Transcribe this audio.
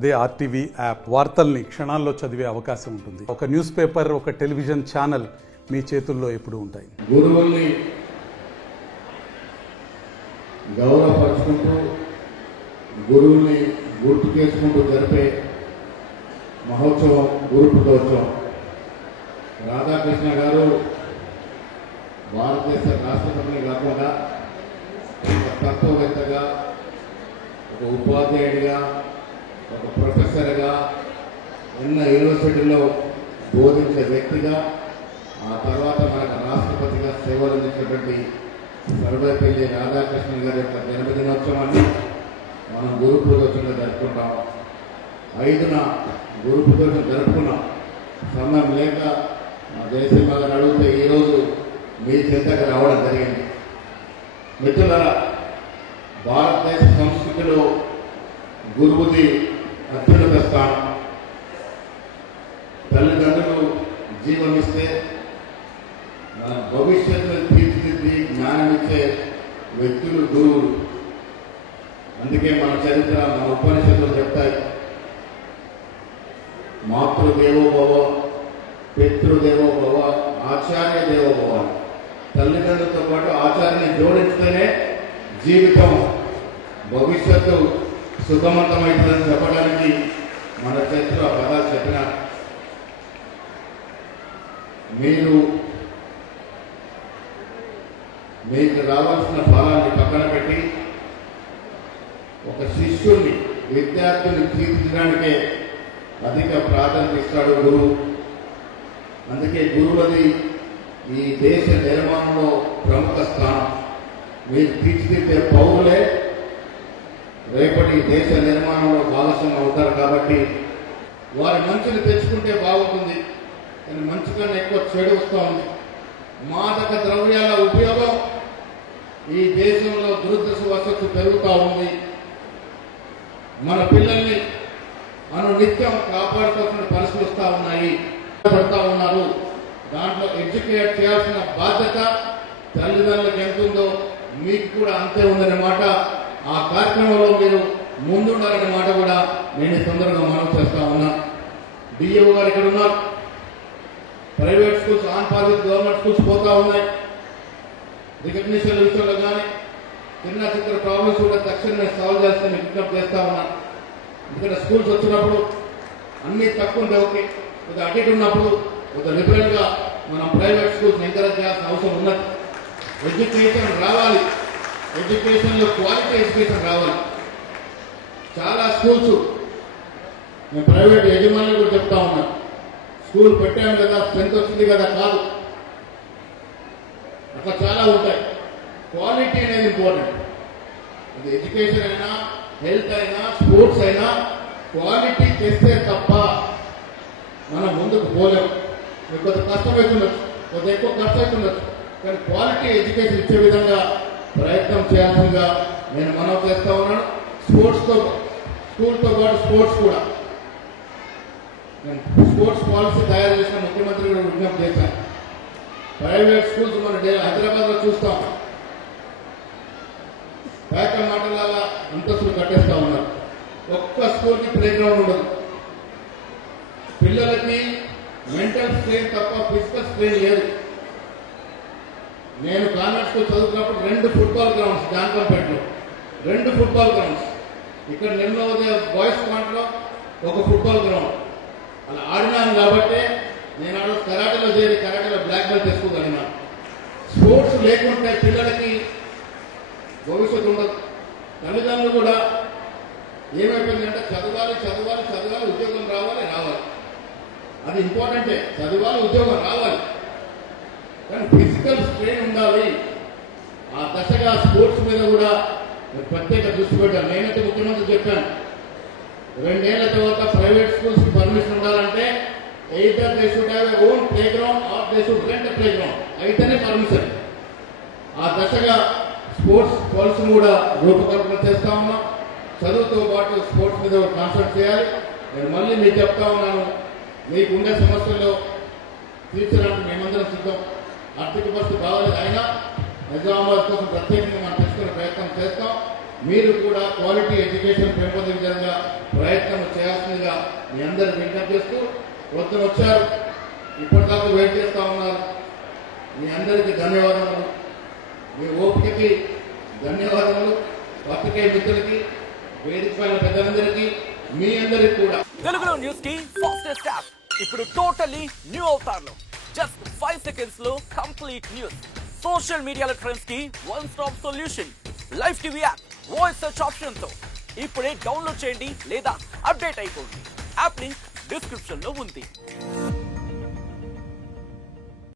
అదే RTV app వార్తల్ని క్షణాల్లో చదివే అవకాశం ఉంటుంది. ఒక న్యూస్ పేపర్, ఒక టెలివిజన్ ఛానల్ మీ చేతుల్లో ఎప్పుడూ ఉంటాయి. గురువుల్ని గౌరవపరుచుకుంటూ గురువుల్ని గుర్తు చేసుకుంటూ జరిపే మహోత్సవం గురు పుజోత్సవం. రాధాకృష్ణ గారు భారతదేశ రాష్ట్రపతిని కాకుండా ఒక తత్వవేత్తగా, ఒక ఉపాధ్యాయుడిగా, ఒక ప్రొఫెసర్గా, ఎన్నో యూనివర్సిటీలో బోధించే వ్యక్తిగా, ఆ తర్వాత మనకు రాష్ట్రపతిగా సేవలు అందించినటువంటి సర్వేపల్లి రాధాకృష్ణన్ గారి యొక్క జన్మదినోత్సవాన్ని మనం గురు పూజోత్సవంగా జరుపుకుంటాం. 5న గురు పూజోత్సవం జరుపుకున్నాం. సమయం లేక మా జయసింహ గారు అడిగితే ఈరోజు మీ చెంతకు రావడం జరిగింది. మిత్రులారా, భారతదేశ సంస్కృతిలో గురువుది అత్యున్నత స్థానం. తల్లిదండ్రులు జీవమిస్తే మన భవిష్యత్తును తీర్చిదిద్ది జ్ఞానమిచ్చే వ్యక్తులు గురువులు. అందుకే మన చరిత్ర, మన ఉపనిషత్తులు చెప్తాయి, మాతృదేవోభవ, పితృదేవోభవ, ఆచార్య దేవోభవ. తల్లిదండ్రులతో పాటు ఆచార్యని జోడించితేనే జీవితం, భవిష్యత్తు సుఖవంతమవుతుందని చెప్పడానికి మన చరిత్ర పదాలు చెప్పిన మీకు రావాల్సిన ఫలాన్ని పక్కన పెట్టి ఒక శిష్యుని, విద్యార్థుల్ని తీర్చడానికే అధిక ప్రాధాన్యత ఇస్తాడు గురువు. అందుకే గురువులది ఈ దేశ నిర్మాణంలో ప్రముఖ స్థానం. మీరు తీర్చిదిద్దే పౌరులే రేపటి దేశ నిర్మాణంలో భాగస్వామ్యం అవుతారు. కాబట్టి వారి మంచిని తెచ్చుకుంటే బాగుంటుంది, కానీ మంచి కన్నా ఎక్కువ చెడు వస్తూ ఉంది. మాదక ద్రవ్యాల ఉపయోగం ఈ దేశంలో దురదృష్టవశాత్తు పెరుగుతూ ఉంది. మన పిల్లల్ని మనం నిత్యం కాపాడుకోవాల్సిన పరిస్థితులు వస్తూ ఉన్నాయి, పడుతూ ఉన్నారు. దాంట్లో ఎడ్యుకేట్ చేయాల్సిన బాధ్యత తల్లిదండ్రులకు ఎంత ఉందో మీకు కూడా అంతే ఉందన్నమాట. ఆ కార్యక్రమంలో మీరు ముందుండాలనే మాట కూడా నేను ఈ సందర్భంగా మనం చేస్తా ఉన్నా. డిఓ గారు ఇక్కడ ఉన్నారు. Private schools on par with government schools పోతా ఉన్నాయి. రికగ్నిషన్ విషయంలో కానీ చిన్న చిత్ర ప్రాబ్లమ్స్ కూడా తక్షణమే సాల్వ్ చేస్తే విజ్ఞప్తి చేస్తా ఉన్నాను. ఎందుకంటే స్కూల్స్ వచ్చినప్పుడు అన్ని తక్కువ ఉంటే ఓకే, కొద్దిగా అటు ఉన్నప్పుడు కొద్దిగా లిబరల్ గా మనం ప్రైవేట్ స్కూల్స్ ఎంకరేజ్ చేయాల్సిన అవసరం ఉన్నది. ఎడ్యుకేషన్ రావాలి, ఎడ్యుకేషన్ లో క్వాలిటీ ఎడ్యుకేషన్ రావాలి. చాలా స్కూల్స్ నేను ప్రైవేట్ యజమానులు కూడా చెప్తా ఉన్నా, స్కూల్ పెట్టాను కదా, స్ట్రెంత్ వచ్చింది కదా, కాదు. అట్లా చాలా ఉంటాయి. క్వాలిటీ అనేది ఇంపార్టెంట్. అది ఎడ్యుకేషన్ అయినా, హెల్త్ అయినా, స్పోర్ట్స్ అయినా క్వాలిటీ తెస్తే తప్ప మనం ముందుకు పోలేము. మీకు కొంత కష్టం అవుతుండొచ్చు, కొంత ఎక్కువ ఖర్చు అవుతుండొచ్చు, కానీ క్వాలిటీ ఎడ్యుకేషన్ ఇచ్చే విధంగా ప్రయత్నం చేయాల్సిందిగా నేను మనవి చేస్తా ఉన్నాను. స్కూల్తో పాటు స్పోర్ట్స్ కూడా నేను స్పోర్ట్స్ పాలసీ తయారు చేసిన ముఖ్యమంత్రి కూడా విజ్ఞప్తి చేశాను. ప్రైవేట్ స్కూల్స్ మన హైదరాబాద్ లో చూస్తాం, పేక మాటల అంతస్తులు కట్టేస్తా ఉన్నారు. ఒక్క స్కూల్కి ప్లే గ్రౌండ్ ఉండదు. పిల్లలకి మెంటల్ స్ట్రెయిన్ తప్ప ఫిజికల్ స్ట్రెయిన్ లేదు. నేను కాన్వెంట్ స్కూల్ చదువుతున్నప్పుడు 2 ఫుట్బాల్ గ్రౌండ్స్, జాన్కంపేటలో 2 ఫుట్బాల్ గ్రౌండ్స్. ఇక్కడ నిర్మలోదయ బాయ్స్ కాంట్లో ఒక ఫుట్బాల్ గ్రౌండ్. అలా ఆడినాను కాబట్టి నేను ఆ రోజు కరాటేలో చేరి కరాటేలో బ్లాక్ బెల్ట్ తెచ్చుకోగలిగినాను. స్పోర్ట్స్ లేకుంటే పిల్లలకి భవిష్యత్తు ఉండదు. తల్లిదండ్రులు కూడా ఏమైపోయిందంటే చదవాలి చదవాలి చదవాలి, ఉద్యోగం రావాలి రావాలి, అది ఇంపార్టెంటే. చదవాలి, ఉద్యోగం రావాలి, కానీ ఫిజికల్ స్ట్రెయిన్ ఉండాలి. ఆ దశగా స్పోర్ట్స్ మీద కూడా ప్రత్యేక దృష్టి పెట్టాను. నేనైతే ముఖ్యమంత్రి చెప్పాను, 2 ఏళ్ల తర్వాత ప్రైవేట్ స్కూల్స్ కి పర్మిషన్ ఉండాలంటే either they should have a own playground or they should rent a playground, అయితేనే పర్మిషన్. ఆ దశగా స్పోర్ట్స్ పాలసీ కూడా రూపకల్పన చేస్తా ఉన్నాం. చదువుతో పాటు స్పోర్ట్స్ మీద కాన్సన్ట్రేట్ చేయాలి. నేను మళ్ళీ మీకు చెప్తా ఉన్నాను, మీకు ఉండే సమస్యల్లో తీర్చడానికి మేమందరం సిద్ధం. ఆర్థిక పరిస్థితి బాగాలేదు అయినా నిజామాబాద్ కోసం ప్రత్యేకంగా మనం తెచ్చుకునే ప్రయత్నం చేస్తాం. మీరు కూడా క్వాలిటీ ఎడ్యుకేషన్ పెంపొందించడంగా ప్రయత్నం చేయాల్సిందిగా మీ అందరికి విజ్ఞప్తి చేస్తూ పొద్దున వచ్చారు, ఇప్పటిదాకా వెయిట్ చేస్తూ ఉన్నారు. మీ అందరికీ ధన్యవాదములు, మీ ఓపికకి ధన్యవాదములు, పత్రికే మిత్రులకి, వేదిక పైన పెద్దలందరికీ, మీ అందరికి కూడా. తెలుగులో న్యూస్ కి ఫాస్టెస్ట్ యాప్ ఇప్పుడు టోటల్లీ న్యూ అవతార్లో జస్ట్ 5 సెకండ్స్ లో కంప్లీట్ న్యూస్. సోషల్ మీడియాలో ట్రెండ్స్ కి one stop solution. Live TV app voice search option తో ఇప్పుడే డౌన్లోడ్ చేయండి లేదా అప్డేట్ అయిపోండి. యాప్ లింక్ డిస్క్రిప్షన్ లో ఉంది.